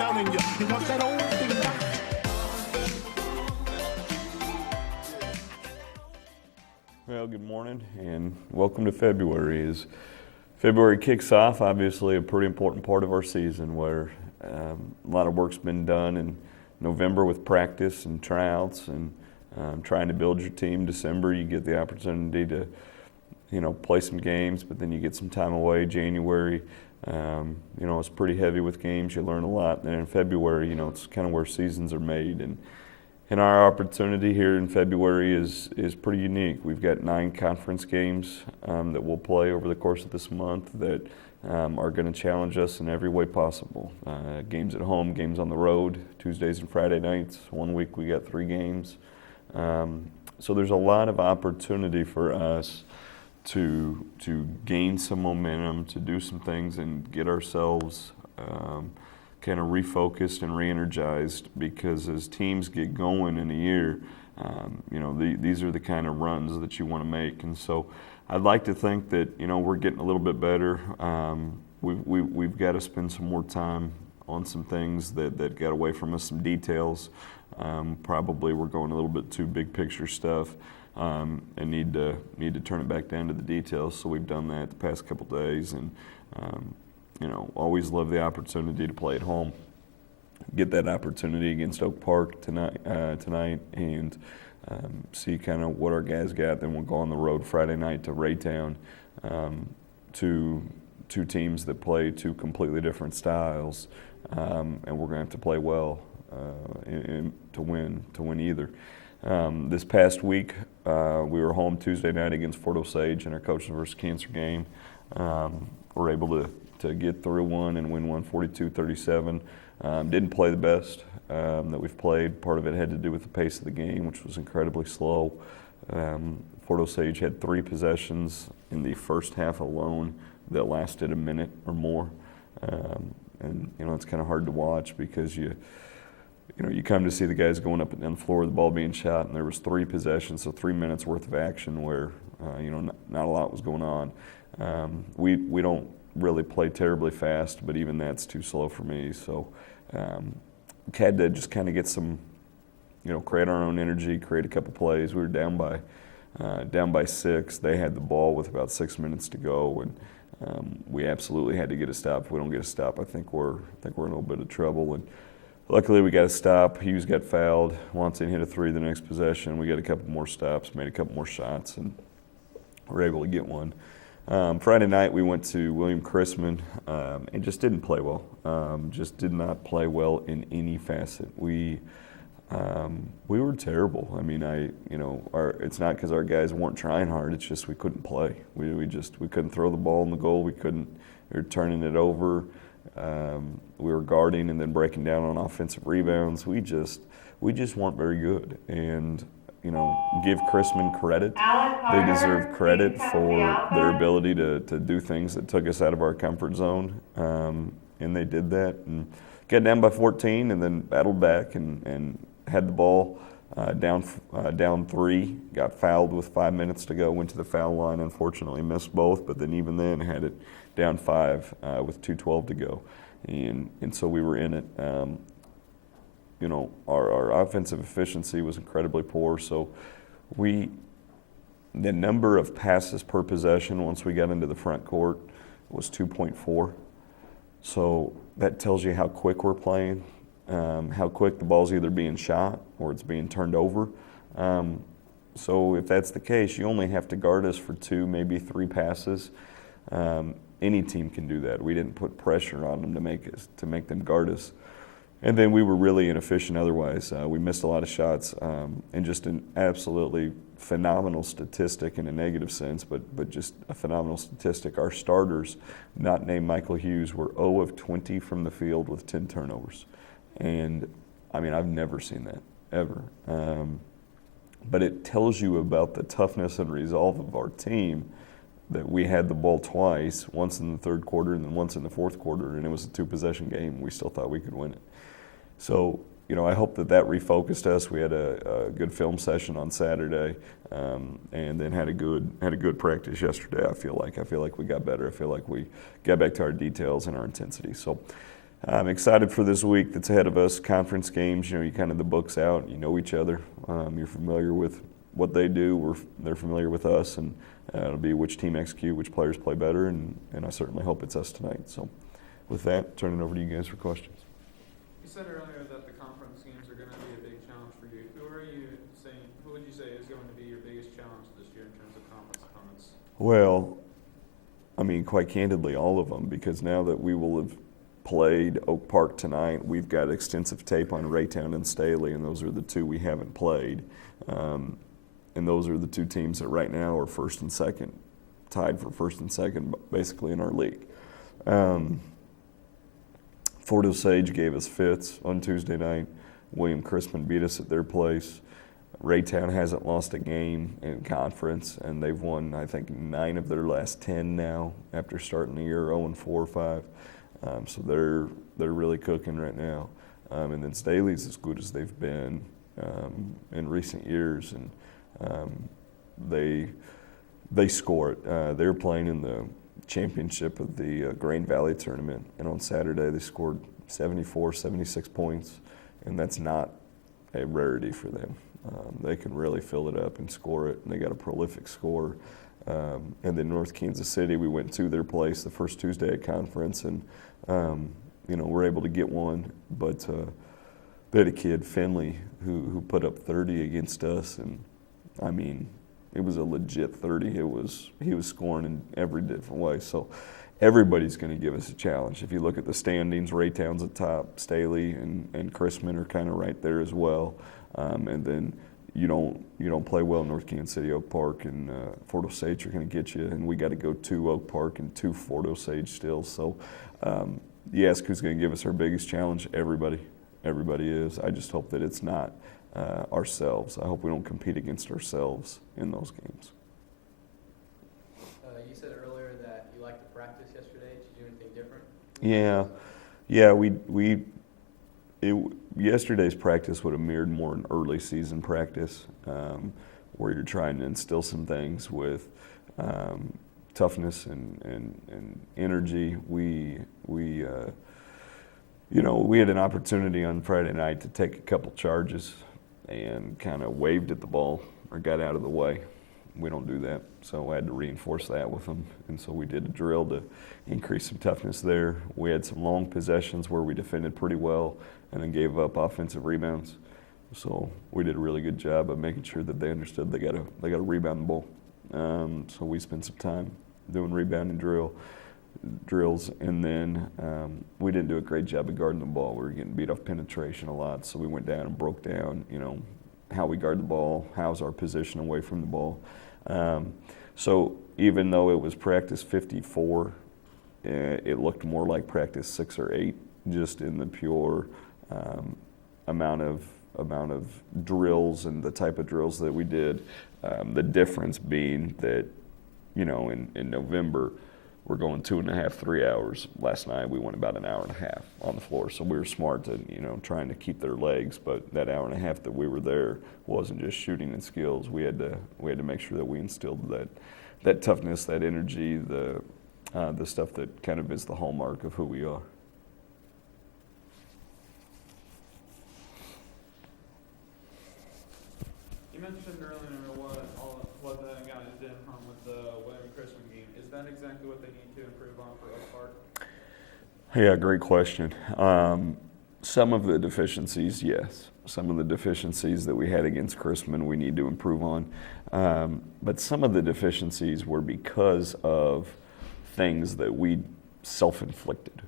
down in you. You want that old thing back? Well, good morning and welcome to February. As February kicks off, obviously a pretty important part of our season where a lot of work's been done in November with practice and tryouts and trying to build your team. December, you get the opportunity to, play some games, but then you get some time away. January, it's pretty heavy with games. You learn a lot. And in February, it's kind of where seasons are made. And our opportunity here in February is pretty unique. We've got 9 conference games that we'll play over the course of this month that are going to challenge us in every way possible. Games at home, games on the road, Tuesdays and Friday nights. One week we got 3 games. So there's a lot of opportunity for us to gain some momentum, to do some things and get ourselves kind of refocused and re-energized, because as teams get going in a year, these are the kind of runs that you want to make. And so I'd like to think that, we're getting a little bit better. We've got to spend some more time on some things that got away from us, some details. Probably we're going a little bit too big picture stuff and need to turn it back down to the details. So we've done that the past couple days, and always love the opportunity to play at home. Get that opportunity against Oak Park tonight, and see kind of what our guys got. Then we'll go on the road Friday night to Raytown, two teams that play 2 completely different styles, and we're going to have to play well to win either. This past week, we were home Tuesday night against Fort Osage in our Coaches vs. Cancer game. We're able to get through one and win one 42-37. Didn't play the best that we've played. Part of it had to do with the pace of the game, which was incredibly slow. Fort Osage had 3 possessions in the first half alone that lasted a minute or more. And it's kind of hard to watch because you come to see the guys going up and down the floor, the ball being shot, and there was 3 possessions, so 3 minutes worth of action where not a lot was going on. We don't really play terribly fast, but even that's too slow for me. So had to just kind of get some, create our own energy, create a couple plays. We were down by 6. They had the ball with about 6 minutes to go, and we absolutely had to get a stop. If we don't get a stop, I think we're in a little bit of trouble. And luckily, we got a stop. Hughes got fouled. Watson hit a 3 the next possession. We got a couple more stops, made a couple more shots, and were able to get one. Friday night, we went to William Chrisman and just didn't play well. Just did not play well in any facet. We were terrible. I mean, it's not because our guys weren't trying hard. It's just we couldn't play. We couldn't throw the ball in the goal. We were turning it over. We were guarding and then breaking down on offensive rebounds. We just weren't very good. And give Chrisman credit. They deserve credit for their ability to do things that took us out of our comfort zone, and they did that. And got down by 14 and then battled back and had the ball down 3, got fouled with 5 minutes to go, went to the foul line, unfortunately missed both, but then even then had it down 5 with 2:12 to go. And so we were in it. Our offensive efficiency was incredibly poor, so the number of passes per possession once we got into the front court was 2.4. So that tells you how quick we're playing, how quick the ball's either being shot or it's being turned over. So if that's the case, you only have to guard us for 2, maybe 3 passes. Any team can do that. We didn't put pressure on them to make them guard us. And then we were really inefficient otherwise. We missed a lot of shots, and just an absolutely phenomenal statistic in a negative sense, but just a phenomenal statistic. Our starters, not named Michael Hughes, were 0 of 20 from the field with 10 turnovers. And, I've never seen that, ever. But it tells you about the toughness and resolve of our team that we had the ball twice, once in the third quarter and then once in the fourth quarter, and it was a 2-possession game. We still thought we could win it. So, I hope that refocused us. We had a good film session on Saturday, and then had a good practice yesterday. I feel like we got better. I feel like we got back to our details and our intensity. So, I'm excited for this week that's ahead of us. Conference games, you kind of the book's out. You know each other. You're familiar with what they do. They're familiar with us, and it'll be which team execute, which players play better, and I certainly hope it's us tonight. So with that, turn it over to you guys for questions. You said earlier that the conference games are going to be a big challenge for you. Who would you say is going to be your biggest challenge this year in terms of conference opponents? Well, quite candidly, all of them, because now that we will have played Oak Park tonight, we've got extensive tape on Raytown and Staley, and those are the two we haven't played. And those are the two teams that right now are first and second, tied for first and second, basically in our league. Fort Osage gave us fits on Tuesday night. William Crispin beat us at their place. Raytown hasn't lost a game in conference, and they've won, I think, 9 of their last 10 now after starting the year 0-4 or 5. So they're really cooking right now. And then Staley's as good as they've been in recent years, and they score it. They're playing in the championship of the Grain Valley tournament, and on Saturday they scored 74, 76 points, and that's not a rarity for them. They can really fill it up and score it, and they got a prolific scorer. And then North Kansas City, we went to their place the first Tuesday at conference, and we're able to get one, but they had a kid, Finley, who put up 30 against us, and it was a legit 30. He was scoring in every different way. So everybody's going to give us a challenge. If you look at the standings, Raytown's at top, Staley and Chrisman are kind of right there as well. And then you don't play well in North Kansas City, Oak Park, and Fort Osage are going to get you. And we got to go to Oak Park and to Fort Osage still. So you ask who's going to give us our biggest challenge? Everybody is. I just hope that it's not ourselves. I hope we don't compete against ourselves in those games. You said earlier that you liked the practice yesterday. Did you do anything different? Yesterday's practice would have mirrored more an early season practice, where you're trying to instill some things with toughness and energy. We had an opportunity on Friday night to take a couple charges and kind of waved at the ball or got out of the way. We don't do that, so I had to reinforce that with them. And so we did a drill to increase some toughness there. We had some long possessions where we defended pretty well and then gave up offensive rebounds. So we did a really good job of making sure that they understood they got to rebound the ball. So we spent some time doing rebounding drills, and then we didn't do a great job of guarding the ball. We were getting beat off penetration a lot, so we went down and broke down, how we guard the ball, how's our position away from the ball. So even though it was practice 54, it looked more like practice 6 or 8, just in the pure amount of drills and the type of drills that we did. The difference being that, in November, we're going 2.5, 3 hours. Last night we went about an hour and a half on the floor, so we were smart to, trying to keep their legs. But that hour and a half that we were there wasn't just shooting and skills. We had to make sure that we instilled that toughness, that energy, the stuff that kind of is the hallmark of who we are. You mentioned earlier what the guys did with the William Chrisman game. Is that exactly what they need to improve on for Oak Park? Yeah, great question. Some of the deficiencies, yes. Some of the deficiencies that we had against Chrisman we need to improve on. But some of the deficiencies were because of things that we self-inflicted.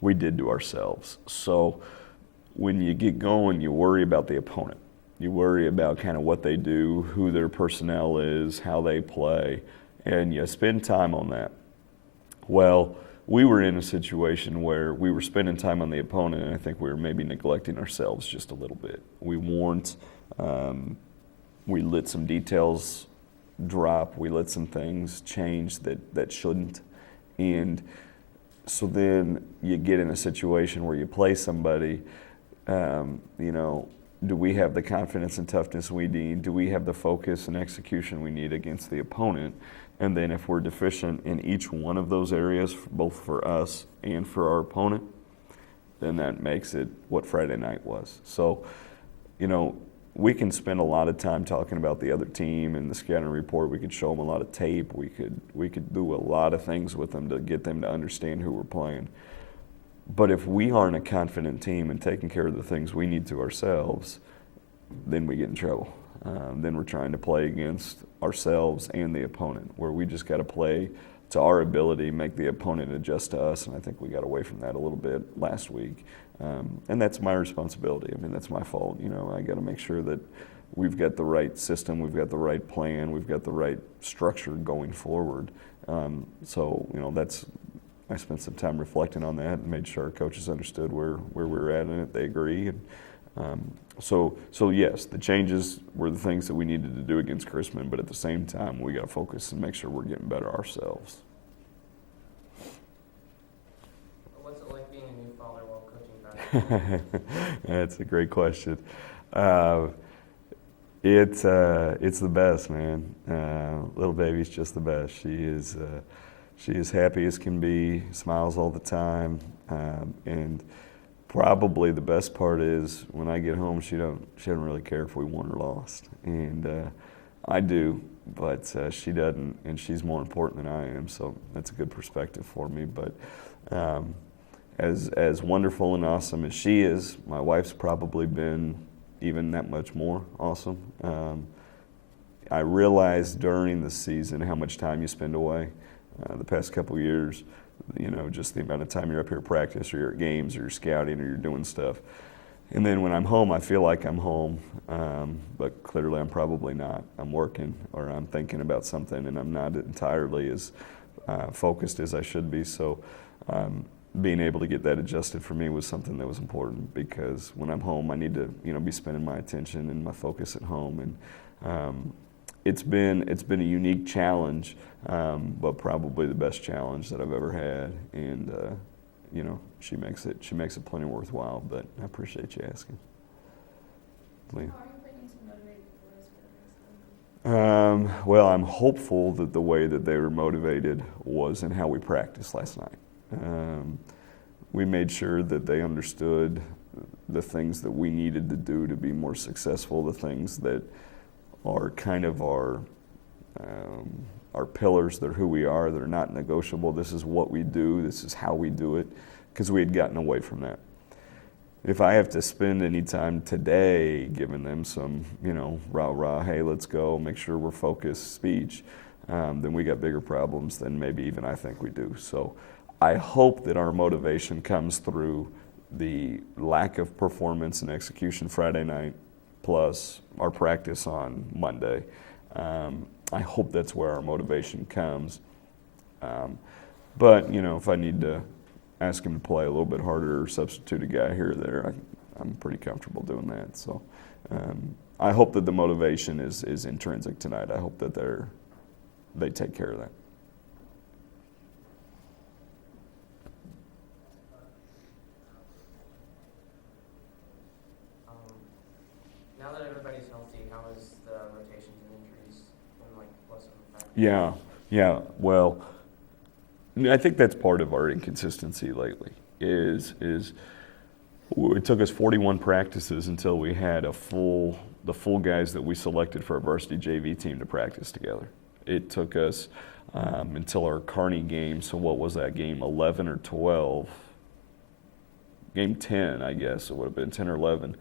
We did to ourselves. So when you get going, you worry about the opponent. You worry about kind of what they do, who their personnel is, how they play, and you spend time on that. Well, we were in a situation where we were spending time on the opponent, and I think we were maybe neglecting ourselves just a little bit. We weren't, we let some details drop, we let some things change that shouldn't, and so then you get in a situation where you play somebody, do we have the confidence and toughness we need? Do we have the focus and execution we need against the opponent? And then if we're deficient in each one of those areas, both for us and for our opponent, then that makes it what Friday night was. So, we can spend a lot of time talking about the other team and the scouting report. We could show them a lot of tape. We could do a lot of things with them to get them to understand who we're playing. But if we aren't a confident team and taking care of the things we need to ourselves, then we get in trouble. Then we're trying to play against ourselves and the opponent, where we just got to play to our ability, make the opponent adjust to us, and I think we got away from that a little bit last week. And that's my responsibility. I mean, that's my fault. I got to make sure that we've got the right system, we've got the right plan, we've got the right structure going forward. I spent some time reflecting on that and made sure our coaches understood where we were at in it. They agree. So yes, the changes were the things that we needed to do against Chrisman, but at the same time, we got to focus and make sure we're getting better ourselves. What's it like being a new father while coaching basketball? That's a great question. It's the best, man. Little baby's just the best. She is happy as can be, smiles all the time, and probably the best part is when I get home, she doesn't really care if we won or lost, and I do, but she doesn't, and she's more important than I am. So that's a good perspective for me. But as wonderful and awesome as she is, my wife's probably been even that much more awesome. I realized during the season how much time you spend away. The past couple of years, just the amount of time you're up here at practice or you're at games or you're scouting or you're doing stuff. And then when I'm home, I feel like I'm home, but clearly I'm probably not. I'm working or I'm thinking about something and I'm not entirely as focused as I should be. So being able to get that adjusted for me was something that was important, because when I'm home, I need to be spending my attention and my focus at home. And it's been a unique challenge, but probably the best challenge that I've ever had. And she makes it plenty worthwhile. But I appreciate you asking. Leah. How are you planning to motivate the boys for the rest of the week? Well, I'm hopeful that the way that they were motivated was in how we practiced last night. We made sure that they understood the things that we needed to do to be more successful, the things that are kind of our pillars. They're who we are. They're not negotiable. This is what we do. This is how we do it, because we had gotten away from that. If I have to spend any time today giving them some, rah-rah, hey, let's go, make sure we're focused speech, then we got bigger problems than maybe even I think we do. So I hope that our motivation comes through the lack of performance and execution Friday night, plus our practice on Monday. I hope that's where our motivation comes. But, if I need to ask him to play a little bit harder or substitute a guy here or there, I'm pretty comfortable doing that. So I hope that the motivation is intrinsic tonight. I hope that they take care of that. Now that everybody's healthy, how is the rotations and injuries and what's the fact? Yeah. Well, I think that's part of our inconsistency lately. Is it took us 41 practices until we had the full guys that we selected for our varsity JV team to practice together. It took us until our Kearney game. So what was that game? 11 or 12? Game 10, I guess it would have been 10 or 11.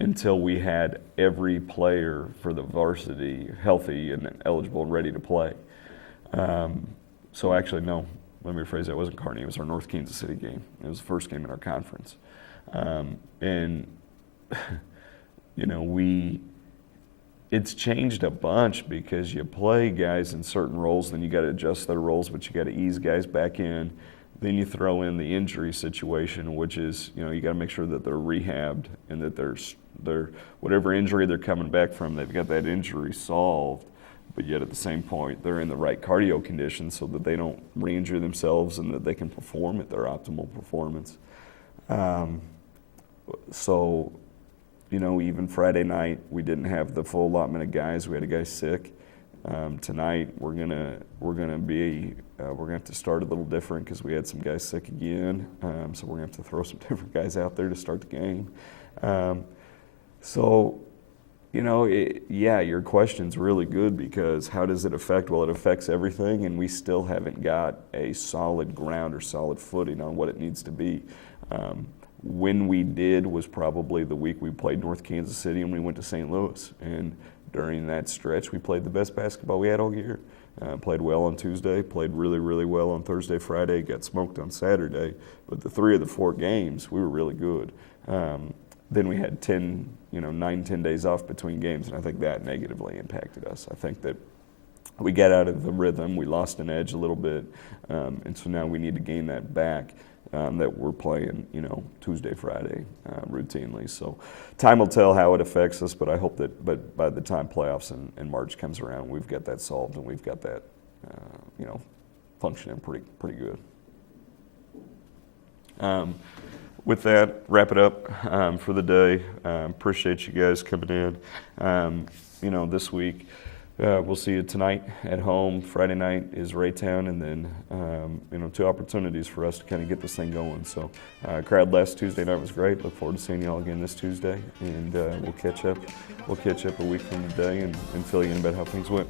Until we had every player for the varsity healthy and eligible and ready to play. So actually, no, let me rephrase that. It wasn't Kearney. It was our North Kansas City game. It was the first game in our conference. It's changed a bunch because you play guys in certain roles, then you got to adjust their roles, but you got to ease guys back in. Then you throw in the injury situation, which is, you got to make sure that they're rehabbed and that they're whatever injury they're coming back from, they've got that injury solved. But yet at the same point, they're in the right cardio condition so that they don't re-injure themselves and that they can perform at their optimal performance. Even Friday night, we didn't have the full allotment of guys. We had a guy sick. Tonight we're gonna have to start a little different because we had some guys sick again. So we're gonna have to throw some different guys out there to start the game. So, you know, your question's really good because how does it affect? Well, it affects everything, and we still haven't got a solid ground or solid footing on what it needs to be. When we did was probably the week we played North Kansas City and we went to St. Louis. And during that stretch, we played the best basketball we had all year. Played well on Tuesday, played really, really well on Thursday, Friday, got smoked on Saturday. But the 3 of the 4 games, we were really good. Then we had 9, 10 days off between games, and I think that negatively impacted us. I think that we got out of the rhythm, we lost an edge a little bit, and so now we need to gain that back. That we're playing, Tuesday, Friday, routinely. So time will tell how it affects us, but I hope that by the time playoffs and March comes around, we've got that solved and we've got that, functioning pretty good. With that, wrap it up for the day. Appreciate you guys coming in. This week. We'll see you tonight at home. Friday night is Raytown, and then 2 opportunities for us to kind of get this thing going. So, crowd last Tuesday night was great. Look forward to seeing you all again this Tuesday, and we'll catch up. We'll catch up a week from today and fill you in about how things went.